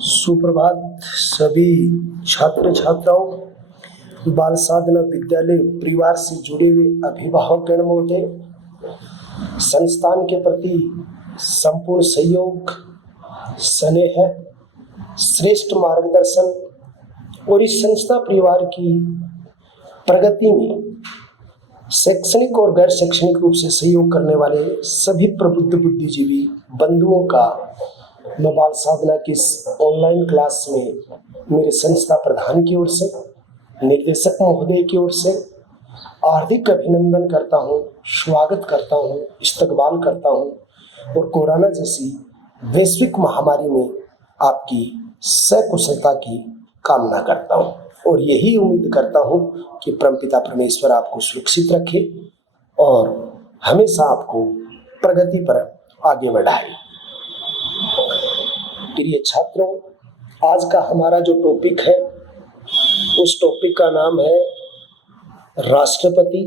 सुप्रभात सभी छात्र छात्राओं, बाल साधना विद्यालय परिवार से जुड़े हुए अभिभावक गण महोदय, संस्थान के प्रति संपूर्ण सहयोग, स्नेह, श्रेष्ठ मार्गदर्शन और इस संस्था परिवार की प्रगति में शैक्षणिक और गैर शैक्षणिक रूप से सहयोग करने वाले सभी प्रबुद्ध बुद्धिजीवी बंधुओं का मैं बाल साधना की ऑनलाइन क्लास में मेरे संस्था प्रधान की ओर से, निर्देशक महोदय की ओर से हार्दिक अभिनंदन करता हूँ, स्वागत करता हूँ, इस्तकबाल करता हूँ और कोरोना जैसी वैश्विक महामारी में आपकी सकुशलता की कामना करता हूँ और यही उम्मीद करता हूँ कि परमपिता परमेश्वर आपको सुरक्षित रखे और हमेशा आपको प्रगति पर आगे बढ़ाए। प्रिय छात्रों, आज का हमारा जो टॉपिक है उस टॉपिक का नाम है राष्ट्रपति।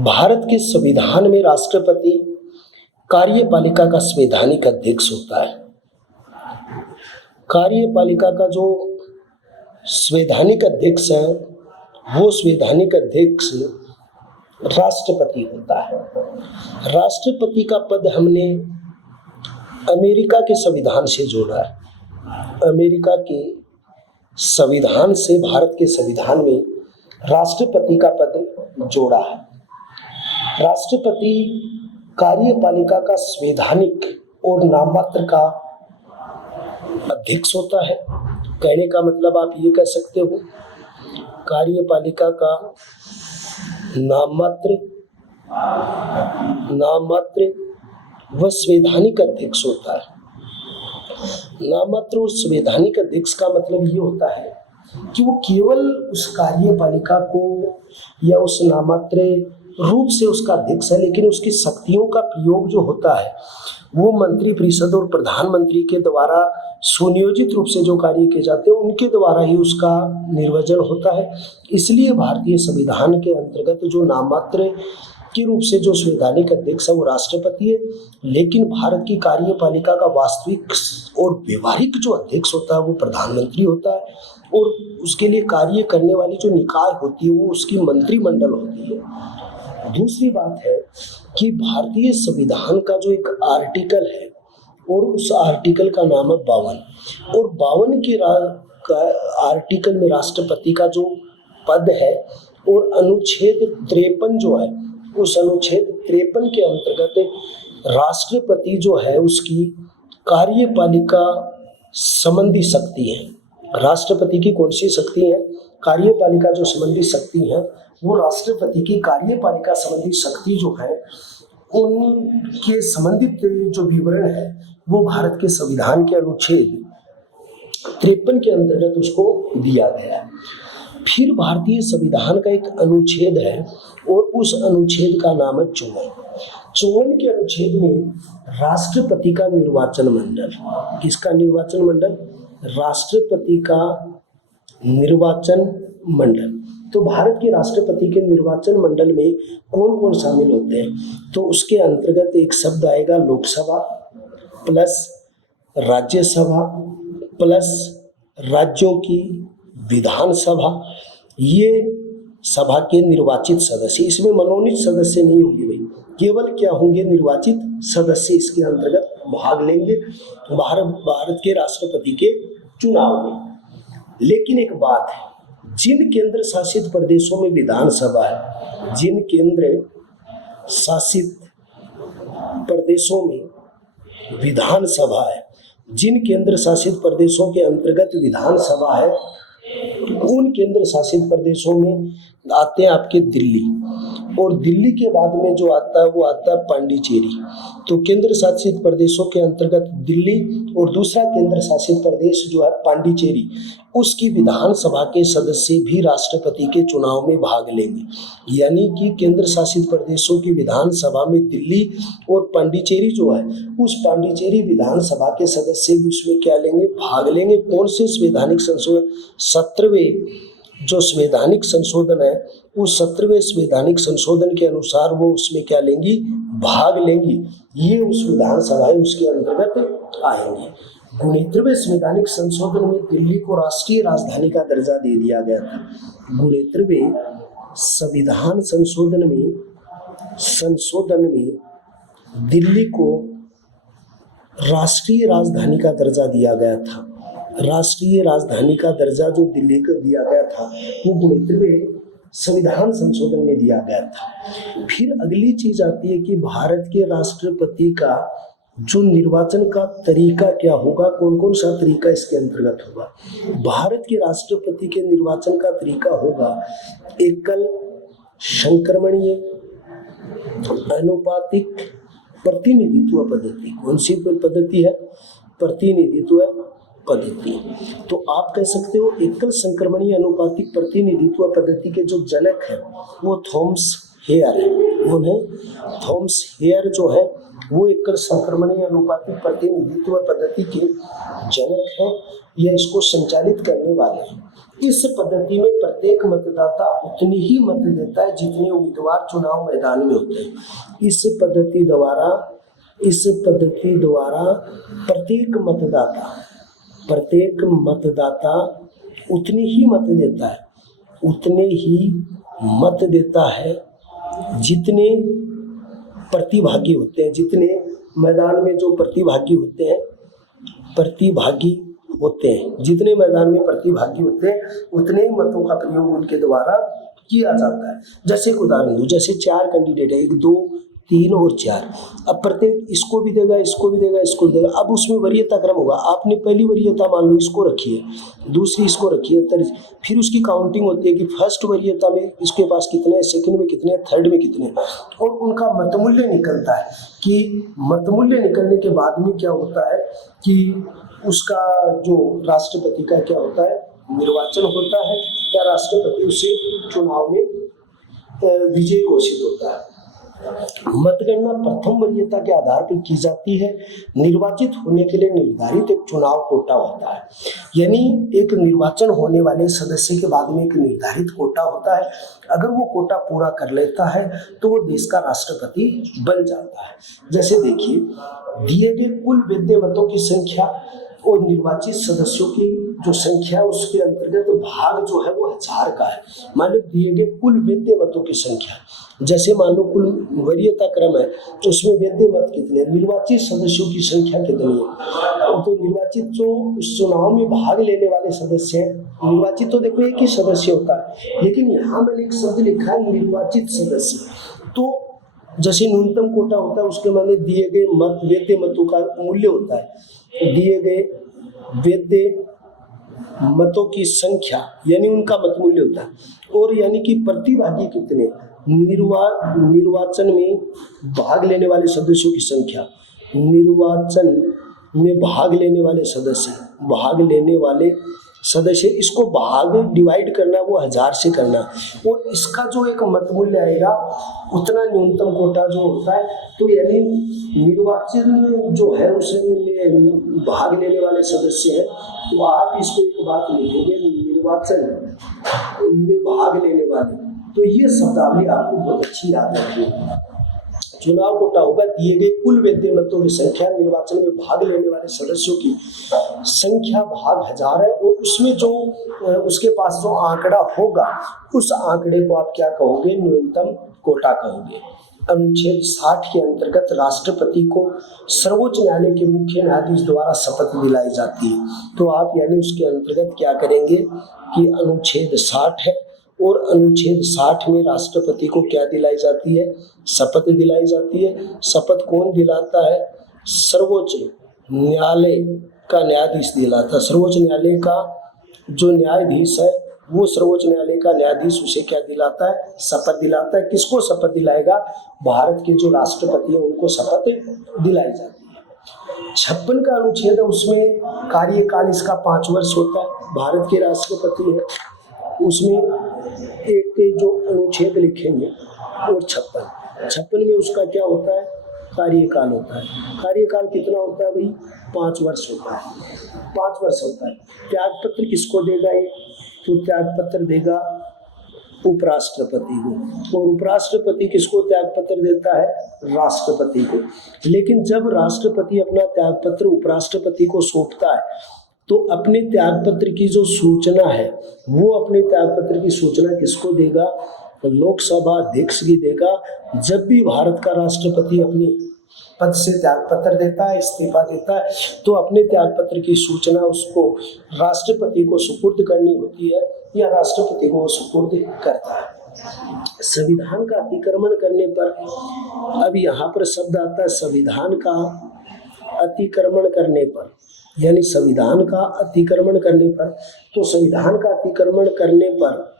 भारत के संविधान में राष्ट्रपति कार्यपालिका का संवैधानिक अध्यक्ष होता है। कार्यपालिका का जो संवैधानिक अध्यक्ष है वो संवैधानिक अध्यक्ष राष्ट्रपति होता है। राष्ट्रपति का पद हमने अमेरिका के संविधान से जोड़ा है। अमेरिका के संविधान से भारत के संविधान में राष्ट्रपति का पद जोड़ा है। राष्ट्रपति कार्यपालिका का संवैधानिक और नाममात्र का अध्यक्ष होता है। कहने का मतलब आप ये कह सकते हो, कार्यपालिका का नाममात्र वह संवैधानिक अध्यक्ष होता है। नाममात्र और संवैधानिक अध्यक्ष का मतलब ये होता है कि वो केवल उस कार्यपालिका को या उस नाममात्र रूप से उसका अध्यक्ष है, लेकिन उसकी शक्तियों का प्रयोग जो होता है वो मंत्री परिषद और प्रधानमंत्री के द्वारा सुनियोजित रूप से जो कार्य किए जाते हैं उनके द्वारा ही उसका निर्वचन होता है। इसलिए भारतीय संविधान के अंतर्गत जो नाममात्र के रूप से जो संवैधानिक अध्यक्ष है वो राष्ट्रपति है, लेकिन भारत की कार्यपालिका का वास्तविक और व्यवहारिक जो अध्यक्ष होता है वो प्रधानमंत्री होता है और उसके लिए कार्य करने वाली जो निकाय होती है वो उसकी मंत्रिमंडल होती है। दूसरी बात है कि भारतीय संविधान का जो एक आर्टिकल है और उस आर्टिकल का नाम है 52 और 52 के आर्टिकल में राष्ट्रपति का जो पद है और अनुच्छेद 53 जो है उस अनुच्छेद 53 के अंतर्गत राष्ट्रपति जो है उसकी कार्यपालिका संबंधी शक्ति है। राष्ट्रपति की कौन सी शक्ति है? कार्यपालिका जो संबंधी शक्ति है वो राष्ट्रपति की कार्यपालिका संबंधी शक्ति जो है उनके संबंधित जो विवरण है वो भारत के संविधान के अनुच्छेद 53 के अंतर्गत उसको दिया गया है। फिर भारतीय संविधान का एक अनुच्छेद है और उस अनुच्छेद का नाम है 54 के अनुच्छेद में राष्ट्रपति का निर्वाचन मंडल। किसका निर्वाचन मंडल? राष्ट्रपति का निर्वाचन मंडल। तो भारत के राष्ट्रपति के निर्वाचन मंडल में कौन कौन शामिल होते हैं? तो उसके अंतर्गत एक शब्द आएगा लोकसभा प्लस राज्यसभा प्लस राज्यों की विधानसभा, ये सभा के निर्वाचित सदस्य। इसमें मनोनीत सदस्य नहीं होंगे भाई, केवल क्या होंगे? निर्वाचित सदस्य इसके अंतर्गत भाग लेंगे भारत के राष्ट्रपति के चुनाव में। लेकिन एक बात है, जिन केंद्र शासित प्रदेशों में विधानसभा है, जिन केंद्र शासित प्रदेशों में विधानसभा है, जिन केंद्र शासित प्रदेशों के अंतर्गत विधानसभा है, उन केंद्र शासित प्रदेशों में आते हैं आपके दिल्ली, और दिल्ली के बाद में जो आता है वो आता है पांडिचेरी। तो केंद्र शासित प्रदेशों के अंतर्गत दिल्ली और दूसरा केंद्र शासित प्रदेश जो है पांडिचेरी, उसकी विधानसभा के सदस्य भी राष्ट्रपति के चुनाव में भाग लेंगे। यानी कि केंद्र शासित प्रदेशों की विधानसभा में दिल्ली और पांडिचेरी जो है उस पांडिचेरी विधानसभा के सदस्य भी उसमें क्या लेंगे? भाग लेंगे। कौन से संवैधानिक संशोधन? 17वें जो संवैधानिक संशोधन है उस 17वें संवैधानिक संशोधन के अनुसार वो उसमें क्या लेंगी? भाग लेंगी। ये उस विधानसभा उसके अंतर्गत आएंगे। गुणित्रवे संवैधानिक संशोधन में दिल्ली को राष्ट्रीय राजधानी का दर्जा दे दिया गया था। गुणित्रवे संविधान संशोधन में दिल्ली को राष्ट्रीय राजधानी का दर्जा दिया गया था। राष्ट्रीय राजधानी का दर्जा जो दिल्ली को दिया गया था वो गुणित्रवे संविधान संशोधन में दिया गया था। फिर अगली चीज आती है कि भारत के राष्ट्रपति का जो निर्वाचन का तरीका क्या होगा, कौन कौन सा तरीका इसके अंतर्गत होगा। भारत के राष्ट्रपति के निर्वाचन का तरीका होगा एकल संक्रमणीय अनुपातिक प्रतिनिधित्व पद्धति। कौन सी पद्धति है? प्रतिनिधित्व पद्धति। तो आप कह सकते हो एकल संक्रमणीय अनुपातिक प्रतिनिधित्व पद्धति के जो जनक है वो थॉमस हेयर है। उन्हें थॉमस हेयर जो है वो एकल संक्रमणीय अनुपातिक प्रतिनिधित्व पद्धति के जनक हैं या इसको संचालित करने वाले हैं। इस पद्धति में प्रत्येक मतदाता उतनी ही मत देता है जितने उम्मीदवार चुनाव मैदान में होते हैं। इस पद्धति द्वारा प्रत्येक मतदाता उतनी ही मत देता है जितने प्रतिभागी होते हैं, जितने मैदान में जो प्रतिभागी होते हैं जितने मैदान में प्रतिभागी होते हैं उतने मतों का प्रयोग उनके द्वारा किया जाता है। जैसे एक उदाहरण दूं, जैसे 4 कैंडिडेट है, 1 2 3 और 4। अब प्रत्येक इसको भी देगा, इसको भी देगा, इसको भी देगा। अब उसमें वरीयता क्रम होगा। आपने पहली वरीयता मान लो इसको रखी है, दूसरी इसको रखी है, फिर उसकी काउंटिंग होती है कि फर्स्ट वरीयता में इसके पास कितने हैं, सेकंड में कितने हैं, थर्ड में कितने हैं, और उनका मतमूल्य निकलता है। कि मतमूल्य निकलने के बाद में क्या होता है कि उसका जो राष्ट्रपति का क्या होता है, निर्वाचन होता है या राष्ट्रपति उसे चुनाव में विजयी घोषित होता है। मतगणना प्रथम वरीयता के आधार पर की जाती है। निर्वाचित होने के लिए निर्धारित एक चुनाव कोटा होता है, यानी एक निर्वाचन होने वाले सदस्य के बाद में एक निर्धारित कोटा होता है। अगर वो कोटा पूरा कर लेता है तो वो देश का राष्ट्रपति बन जाता है। जैसे देखिए, दिए गए कुल वैध मतों की संख्या और निर्वाचित सदस्यों की जो संख्या है उसके अंतर्गत भाग जो है वो 1000 का है। मान लो दिए गए कुल वैध मतों की संख्या, जैसे मान लो कुल वरीयता क्रम है तो उसमें वैध मत कितने, निर्वाचित सदस्यों की संख्या कितनी है। तो निर्वाचित जो उस चुनाव में भाग लेने वाले सदस्य हैं, निर्वाचित तो देखो एक ही सदस्य होता है, लेकिन यहाँ मैंने एक शब्द लिखा है निर्वाचित सदस्य। तो जैसे न्यूनतम कोटा होता है उसके माने दिए गए मत, वैध मतों का मूल्य होता है, दिए गए वैध मतों की संख्या यानी उनका मत मूल्य होता है, और यानी कि प्रतिभागी कितने, निर्वाचन में भाग लेने वाले सदस्यों की संख्या, निर्वाचन में भाग लेने वाले सदस्य, इसको भाग डिवाइड करना वो 1000 से करना, और इसका जो एक मत मूल्य आएगा उतना न्यूनतम कोटा जो होता है। तो यानी निर्वाचन जो है उसमें भाग लेने वाले सदस्य हैं, तो आप इसको एक बात लिखेंगे, निर्वाचन में भाग लेने वाले। तो ये शब्दावली आपको बहुत अच्छी याद रखनी है। चुनाव कोटा होगा दिए गए कुल वैध मतों की संख्या, निर्वाचन में भाग लेने वाले सदस्यों की संख्या भाग 1000 है, और उसमें जो उसके पास जो आंकड़ा होगा उस आंकड़े को आप क्या कहोगे, न्यूनतम कोटा कहोगे। अनुच्छेद 60 के अंतर्गत राष्ट्रपति को सर्वोच्च न्यायालय के मुख्य न्यायाधीश द्वारा शपथ दिलाई जाती है। तो आप यानी उसके अंतर्गत क्या करेंगे कि अनुच्छेद 60 है, और अनुच्छेद 60 में राष्ट्रपति को क्या दिलाई जाती है, शपथ दिलाई जाती है। शपथ कौन दिलाता है, सर्वोच्च न्यायालय का न्यायाधीश दिलाता है। सर्वोच्च न्यायालय का जो न्यायाधीश है वो सर्वोच्च न्यायालय का न्यायाधीश उसे क्या दिलाता है, शपथ दिलाता है। किसको शपथ दिलाएगा, भारत के जो राष्ट्रपति है उनको शपथ दिलाई जाती है। 56 का अनुच्छेद है, उसमें कार्यकाल इसका 5 वर्ष होता है। भारत के राष्ट्रपति है उसमें एक जो अनुच्छेद लिखेंगे और 56 में उसका क्या होता है, कार्यकाल होता है। कार्यकाल कितना होता है भाई, 5 वर्ष होता है, 5 वर्ष होता है। त्यागपत्र किसको देगा ये, तो त्यागपत्र देगा उपराष्ट्रपति को, और उपराष्ट्रपति किसको त्याग पत्र देता है? राष्ट्रपति को। लेकिन जब राष्ट्रपति अपना त्याग पत्र उपराष्ट्रपति को सौंपता है तो अपने त्याग पत्र की जो सूचना है वो अपने त्याग पत्र की सूचना किसको देगा? तो लोकसभा अध्यक्ष की देगा। जब भी भारत का राष्ट्रपति अपने पद से त्याग पत्र देता है, इस्तीफा देता है, तो अपने त्याग पत्र की सूचना उसको राष्ट्रपति को सुपुर्द करनी होती है या राष्ट्रपति को सुपुर्द करता है। संविधान का अतिक्रमण करने पर, अब यहाँ पर शब्द आता है संविधान का अतिक्रमण करने पर, यानी संविधान का अतिक्रमण करने पर, तो संविधान का अतिक्रमण करने पर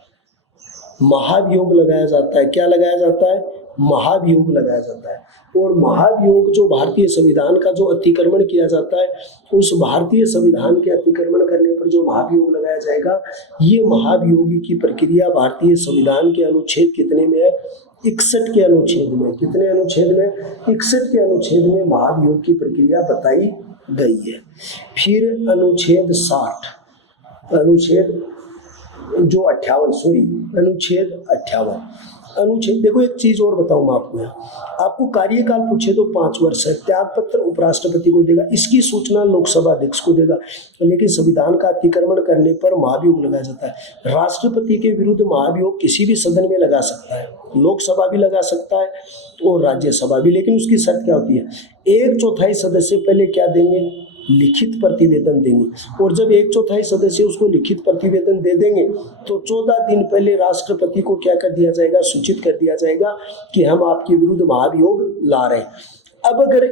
महाभियोग लगाया जाता है। क्या लगाया जाता है? महाभियोग लगाया जाता है। और महाभियोग जो भारतीय संविधान का जो अतिक्रमण किया जाता है, उस भारतीय संविधान के अतिक्रमण करने पर जो महाभियोग लगाया जाएगा, ये महाभियोग की प्रक्रिया भारतीय संविधान के अनुच्छेद कितने में है? 61 के अनुच्छेद में। कितने अनुच्छेद में? 61 के अनुच्छेद में महाभियोग की प्रक्रिया बताई गई है। फिर अनुच्छेद 60, अनुच्छेद 58 देखो, एक चीज और बताऊं मैं आपको, आपको कार्यकाल पूछे तो 5 वर्ष है। त्याग पत्र उपराष्ट्रपति को देगा, इसकी सूचना लोकसभा अध्यक्ष को देगा। लेकिन संविधान का अतिक्रमण करने पर महाभियोग लगाया जाता है। राष्ट्रपति के विरुद्ध महाभियोग किसी भी सदन में लगा सकता है, लोकसभा भी लगा सकता है और राज्यसभा भी। लेकिन उसकी शर्त क्या होती है? 1/4 सदस्य पहले क्या देंगे? लिखित प्रतिवेदन देंगे। और जब 1/4 सदस्य उसको लिखित प्रतिवेदन दे देंगे तो 14 दिन पहले राष्ट्रपति को क्या कर दिया जाएगा? सूचित कर दिया जाएगा कि हम आपके विरुद्ध महाभियोग ला रहे हैं। अब अगर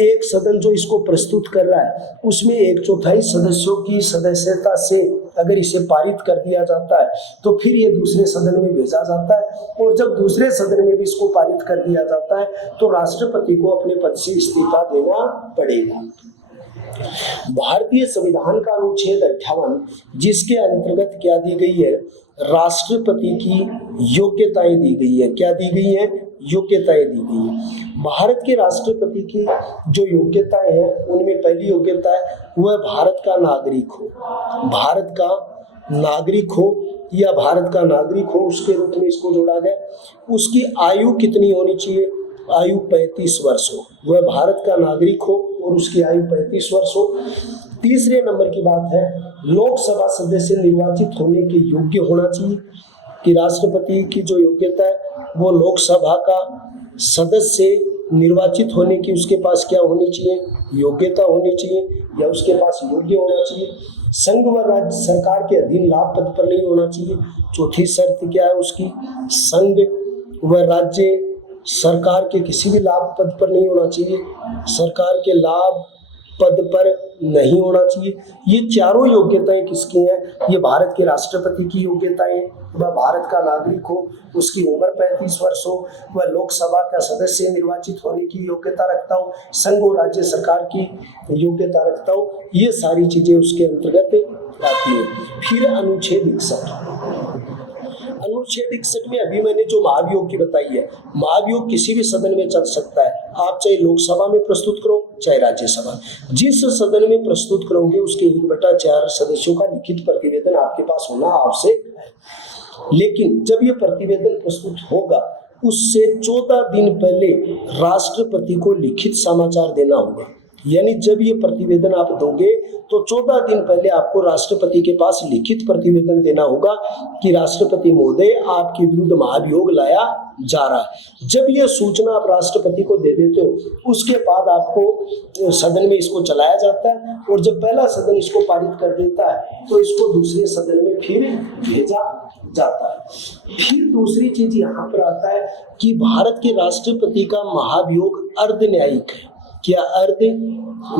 एक सदन जो इसको प्रस्तुत कर रहा है उसमें 1/4 सदस्यों की सदस्यता से अगर इसे पारित कर दिया जाता है तो फिर ये दूसरे सदन में भेजा जाता है, और जब दूसरे सदन में भी इसको पारित कर दिया जाता है तो राष्ट्रपति को अपने पद से इस्तीफा देना पड़ेगा। भारतीय संविधान का अनुच्छेद 58, जिसके अंतर्गत क्या दी गई है? राष्ट्रपति की योग्यताएं दी गई है। क्या दी गई है? योग्यताएं दी गई है। भारत के राष्ट्रपति की जो योग्यताएं हैं उनमें पहली योग्यता है वह भारत का नागरिक हो। भारत का नागरिक हो या भारत का नागरिक हो, उसके रूप में इसको जोड़ा गया। उसकी आयु कितनी होनी चाहिए? आयु 35 वर्ष हो। वह भारत का नागरिक हो और उसकी आयु 35 वर्ष हो। तीसरे नंबर की बात है, लोकसभा सदस्य निर्वाचित होने के योग्य होना चाहिए, कि राष्ट्रपति की जो योग्यता है वो लोकसभा का सदस्य निर्वाचित होने की उसके पास क्या होनी चाहिए? योग्यता होनी चाहिए, या उसके पास योग्य होना चाहिए। संघ व राज्य सरकार के अधीन लाभ पद पर नहीं होना चाहिए। चौथी शर्त क्या है उसकी? संघ व राज्य सरकार के किसी भी लाभ पद पर नहीं होना चाहिए, सरकार के लाभ पद पर नहीं होना चाहिए। ये चारों योग्यताएं किसकी हैं? ये भारत के राष्ट्रपति की योग्यताएं। वह भारत का नागरिक हो, उसकी उम्र 35 वर्ष हो, वह लोकसभा का सदस्य निर्वाचित होने की योग्यता रखता हो, संघ और राज्य सरकार की योग्यता रखता हो। ये सारी चीजें उसके अंतर्गत आती है। फिर अनुच्छेद 61 में अभी मैंने जो महाभियोग की बताई है, महाभियोग किसी भी सदन में चल सकता है। आप चाहे लोकसभा में प्रस्तुत करो चाहे राज्यसभा, जिस सदन में प्रस्तुत करोगे उसके 1/4 सदस्यों का लिखित प्रतिवेदन आपके पास होना आवश्यक है। लेकिन जब ये प्रतिवेदन प्रस्तुत होगा उससे 14 दिन पहले राष्ट्रपति को लिखित समाचार देना होगा। यानी जब ये प्रतिवेदन आप दोगे तो 14 दिन पहले आपको राष्ट्रपति के पास लिखित प्रतिवेदन देना होगा कि राष्ट्रपति महोदय आपके विरुद्ध महाभियोग लाया जा रहा है। जब ये सूचना आप राष्ट्रपति को दे देते हो उसके बाद आपको सदन में इसको चलाया जाता है, और जब पहला सदन इसको पारित कर देता है तो इसको दूसरे सदन में फिर भेजा जाता है। फिर दूसरी चीज यहाँ पर आता है कि भारत के राष्ट्रपति का महाभियोग अर्ध न्यायिक है। क्या? अर्ध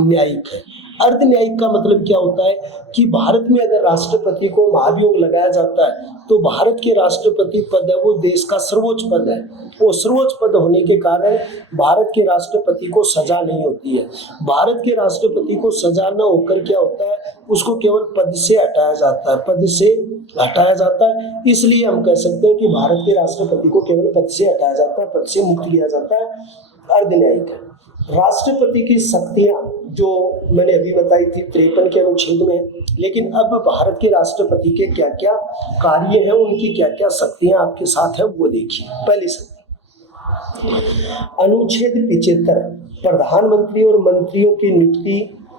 न्यायिक है। अर्ध न्यायिक का मतलब क्या होता है कि भारत में अगर राष्ट्रपति को महाभियोग लगाया जाता है तो भारत के राष्ट्रपति पद है वो देश का सर्वोच्च पद है। वो सर्वोच्च पद होने के कारण भारत के राष्ट्रपति को सजा नहीं होती है। भारत के राष्ट्रपति को सजा न होकर क्या होता है, उसको केवल पद से हटाया जाता है। पद से हटाया जाता है, इसलिए हम कह सकते हैं कि भारत के राष्ट्रपति को केवल पद से हटाया जाता है, पद से मुक्त किया जाता है। अर्ध न्यायिक है। राष्ट्रपति की शक्तियां जो मैंने अभी बताई थी 53 के अनुच्छेद में है, लेकिन अब भारत के राष्ट्रपति के क्या क्या कार्य हैं, उनकी क्या क्या शक्तियां आपके साथ है वो देखिए। पहली शक्ति अनुच्छेद 75, प्रधानमंत्री और मंत्रियों की नियुक्ति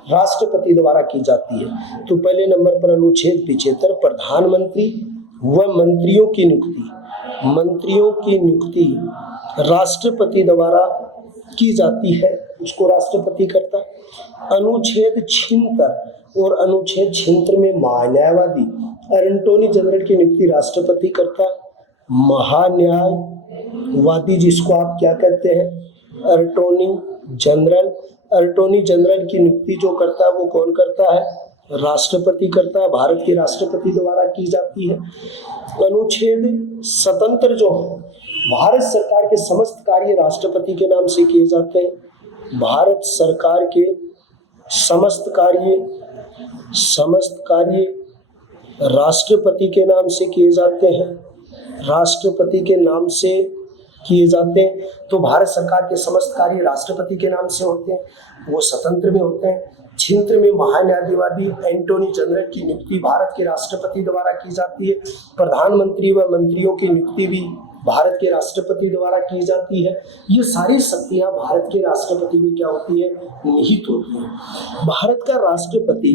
राष्ट्रपति द्वारा की जाती है। तो पहले नंबर पर अनुच्छेद 75, प्रधानमंत्री व मंत्रियों की नियुक्ति राष्ट्रपति द्वारा की जाती है, उसको राष्ट्रपति करता है। अनुच्छेद 76 और अनुच्छेद 76 में महान्यायवादी अटॉर्नी जनरल की नियुक्ति राष्ट्रपति करता है। महान्यायवादी जिसको आप क्या कहते हैं, अटॉर्नी जनरल की नियुक्ति जो करता है वो कौन करता है, राष्ट्रपति करता है, भारत के राष्ट्रपति द्वारा की जाती है। अनुच्छेद 77 जो है, भारत सरकार के समस्त कार्य राष्ट्रपति के नाम से किए जाते हैं। भारत सरकार के समस्त कार्य राष्ट्रपति के नाम से किए जाते हैं, राष्ट्रपति के नाम से किए जाते हैं। तो भारत सरकार के समस्त कार्य राष्ट्रपति के नाम से होते हैं, वो स्वतंत्र में होते हैं। 76 में महान्यायवादी अटॉर्नी जनरल की नियुक्ति भारत के राष्ट्रपति द्वारा की जाती है। प्रधानमंत्री व मंत्रियों की नियुक्ति भी भारत के राष्ट्रपति द्वारा की जाती है। ये सारी शक्तियां भारत के राष्ट्रपति में क्या होती है, निहित होती है। भारत का राष्ट्रपति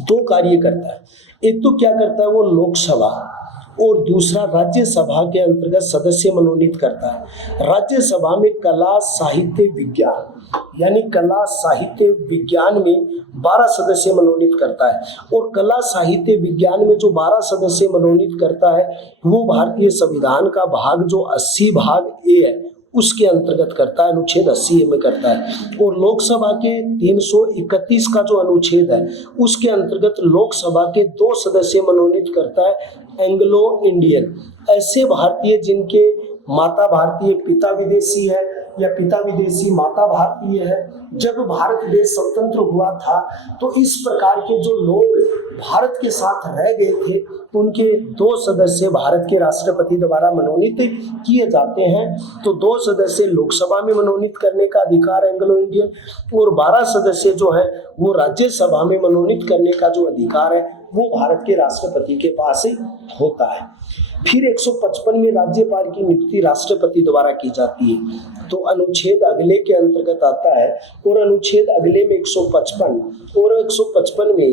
दो कार्य करता है, एक तो क्या करता है वो लोकसभा और दूसरा राज्यसभा के अंतर्गत सदस्य मनोनीत करता है। राज्यसभा में कला साहित्य विज्ञान यानी कला साहित्य विज्ञान में 12 सदस्य मनोनीत करता है, और कला साहित्य विज्ञान में जो 12 सदस्य मनोनीत करता है वो भारतीय संविधान का भाग जो 80 भाग ए है उसके अंतर्गत करता है, अनुच्छेद 80 में करता है। और लोकसभा के 331 का जो अनुच्छेद है उसके अंतर्गत लोकसभा के 2 सदस्य मनोनीत करता है, एंग्लो इंडियन, ऐसे भारतीय जिनके माता भारतीय पिता विदेशी है या पिता विदेशी माता भारतीय है। जब भारत देश स्वतंत्र हुआ था तो इस प्रकार के जो लोग भारत के साथ रह गए थे उनके 2 सदस्य भारत के राष्ट्रपति द्वारा मनोनीत किए जाते हैं। तो 2 सदस्य लोकसभा में मनोनीत करने का अधिकार एंग्लो इंडियन, और 12 सदस्य जो है वो राज्यसभा में मनोनीत करने का जो अधिकार है वो भारत के राष्ट्रपति के पास होता है। फिर 155 में राज्यपाल की नियुक्ति राष्ट्रपति द्वारा की जाती है। तो अनुच्छेद अगले के अंतर्गत आता है, और अनुच्छेद अगले में 155 और 155 में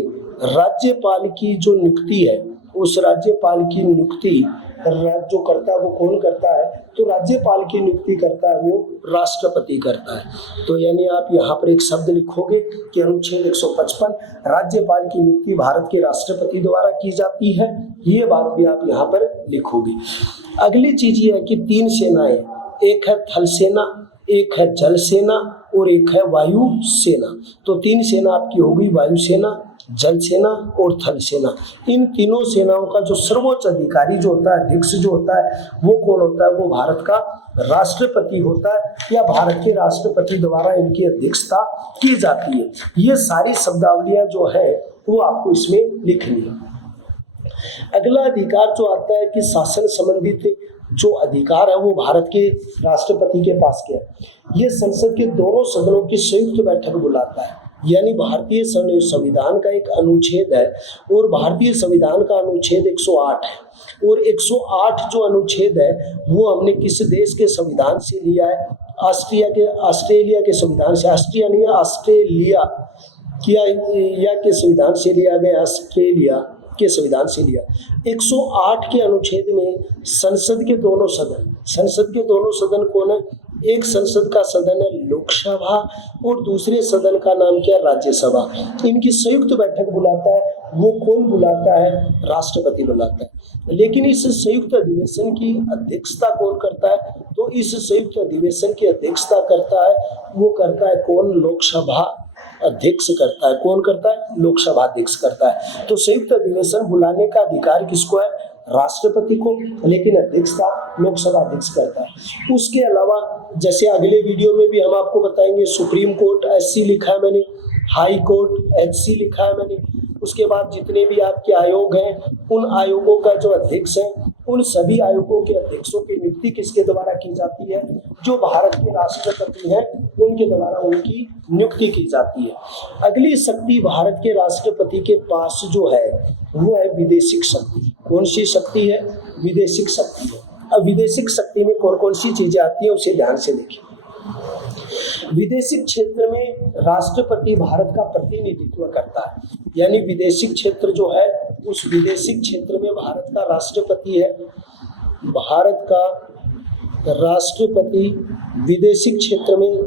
राज्यपाल की जो नियुक्ति है उस राज्यपाल की नियुक्ति जो करता है वो कौन करता है, तो राज्यपाल की नियुक्ति करता है वो राष्ट्रपति करता है। तो यानी आप यहाँ पर एक शब्द लिखोगे कि अनुच्छेद 155 राज्यपाल की नियुक्ति भारत के राष्ट्रपति द्वारा की जाती है, ये बात भी आप यहाँ पर लिखोगे। अगली चीज ये है कि 3 सेनाएं, एक है थल सेना, एक है जल सेना और एक है वायु सेना। तो 3 सेना आपकी होगी, वायु सेना, जल सेना और थल सेना। इन तीनों सेनाओं का जो सर्वोच्च अधिकारी जो होता है, अध्यक्ष जो होता है वो कौन होता है, वो भारत का राष्ट्रपति होता है या भारत के राष्ट्रपति द्वारा इनकी अध्यक्षता की जाती है। ये सारी शब्दावलियां जो है वो आपको इसमें लिखनी है। अगला अधिकार जो आता है कि शासन संबंधित जो अधिकार है वो भारत के राष्ट्रपति के पास क्या है, ये संसद के दोनों सदनों की संयुक्त बैठक बुलाता है। यानी भारतीय संविधान का एक अनुच्छेद है और भारतीय संविधान का अनुच्छेद 108 है, और 108 जो अनुच्छेद है वो हमने किस देश के संविधान से लिया है, ऑस्ट्रेलिया के संविधान से, ऑस्ट्रेलिया के संविधान से लिया गया, ऑस्ट्रेलिया के संविधान से लिया। 108 के अनुच्छेद में संसद के दोनों सदन कौन है, एक संसद का सदन है लोकसभा और दूसरे सदन का नाम क्या, राज्यसभा। इनकी संयुक्त बैठक बुलाता है, वो कौन बुलाता है, राष्ट्रपति बुलाता है। लेकिन इस संयुक्त अधिवेशन की अध्यक्षता कौन करता है, तो इस संयुक्त अधिवेशन की अध्यक्षता करता है वो करता है कौन, लोकसभा अध्यक्ष करता है। कौन करता है, लोकसभा अध्यक्ष करता है। तो संयुक्त अधिवेशन बुलाने का अधिकार किसको है, राष्ट्रपति को, लेकिन अध्यक्षता लोकसभा अध्यक्ष करता है। उसके अलावा जैसे अगले वीडियो में भी हम आपको बताएंगे, सुप्रीम कोर्ट SC लिखा है मैंने, हाई कोर्ट HC लिखा है मैंने। उसके बाद जितने भी आपके आयोग हैं उन आयोगों का जो अध्यक्ष है उन सभी आयोगों के अध्यक्षों की नियुक्ति किसके द्वारा की जाती है? जो भारत के राष्ट्रपति हैं उनके द्वारा उनकी नियुक्ति की जाती है। अगली शक्ति भारत के राष्ट्रपति के पास जो है वो है विदेशिक शक्ति। कौन सी शक्ति है? विदेशिक शक्ति है। अब विदेशिक शक्ति में कौन कौन सी चीजें आती है उसे ध्यान से देखिए। विदेशिक क्षेत्र में राष्ट्रपति भारत का प्रतिनिधित्व करता है, यानी विदेशिक क्षेत्र जो है उस विदेशिक क्षेत्र में भारत का राष्ट्रपति है। भारत का राष्ट्रपति विदेशिक क्षेत्र में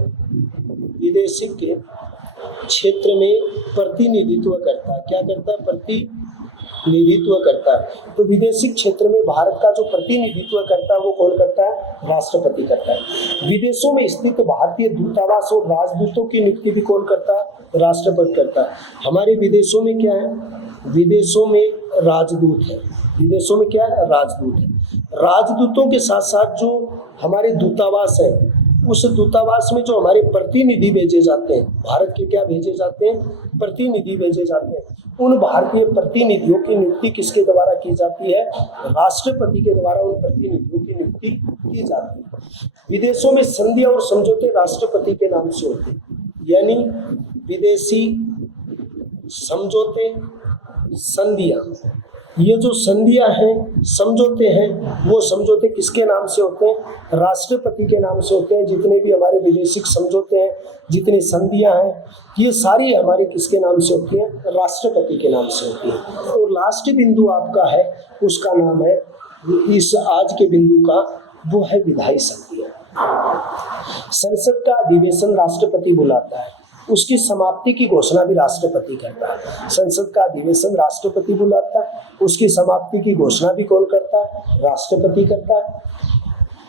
प्रतिनिधित्व करता है। क्या करता है? प्रतिनिधित्व करता है। तो विदेशिक क्षेत्र में भारत का जो प्रतिनिधित्व करता है वो कौन करता है? राष्ट्रपति करता है। विदेशों में स्थित भारतीय दूतावास और राजदूतों की नियुक्ति भी कौन करता है? राष्ट्रपति करता है। हमारे विदेशों में क्या है? विदेशों में राजदूत है। विदेशों में क्या है? राजदूत है। राजदूतों के साथ साथ जो हमारे दूतावास है उस दूतावास में जो हमारे प्रतिनिधि भेजे जाते हैं, भारत के क्या भेजे जाते हैं? प्रतिनिधि भेजे जाते हैं। उन भारतीय प्रतिनिधियों की नियुक्ति किसके द्वारा की जाती है? राष्ट्रपति के द्वारा उन प्रतिनिधियों की नियुक्ति की जाती है। विदेशों में संधि और समझौते राष्ट्रपति के नाम से होते हैं, यानी विदेशी समझौते, संधियां, ये जो संधियां हैं, समझौते हैं, वो समझौते किसके नाम से होते हैं? राष्ट्रपति के नाम से होते हैं। जितने भी हमारे विदेशिक समझौते हैं, जितनी संधियां हैं, ये सारी हमारे किसके नाम से होती हैं? राष्ट्रपति के नाम से होती हैं। और लास्ट बिंदु आपका है, उसका नाम है, इस आज के बिंदु का वो है विधायी शक्तियां। संसद का अधिवेशन राष्ट्रपति बुलाता है, उसकी समाप्ति की घोषणा भी राष्ट्रपति करता है। संसद का अधिवेशन राष्ट्रपति बुलाता है, उसकी समाप्ति की घोषणा भी कौन करता है? राष्ट्रपति करता है।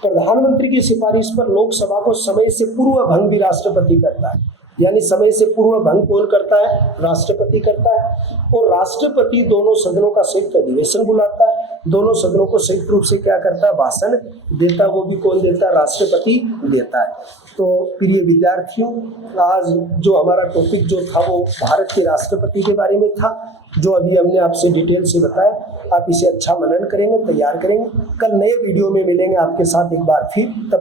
प्रधानमंत्री की सिफारिश पर लोकसभा को समय से पूर्व भंग भी राष्ट्रपति करता है, यानी समय से पूर्व भंग कौन करता है? राष्ट्रपति करता है। और राष्ट्रपति दोनों सदनों का संयुक्त अधिवेशन बुलाता है, दोनों सदनों को संयुक्त रूप से क्या करता है? भाषण देता है। वो भी कौन देता है? राष्ट्रपति देता है। तो प्रिय विद्यार्थियों, आज जो हमारा टॉपिक जो था वो भारत के राष्ट्रपति के बारे में था, जो अभी हमने आपसे डिटेल से बताया। आप इसे अच्छा मनन करेंगे, तैयार करेंगे। कल नए वीडियो में मिलेंगे आपके साथ एक बार फिर। तब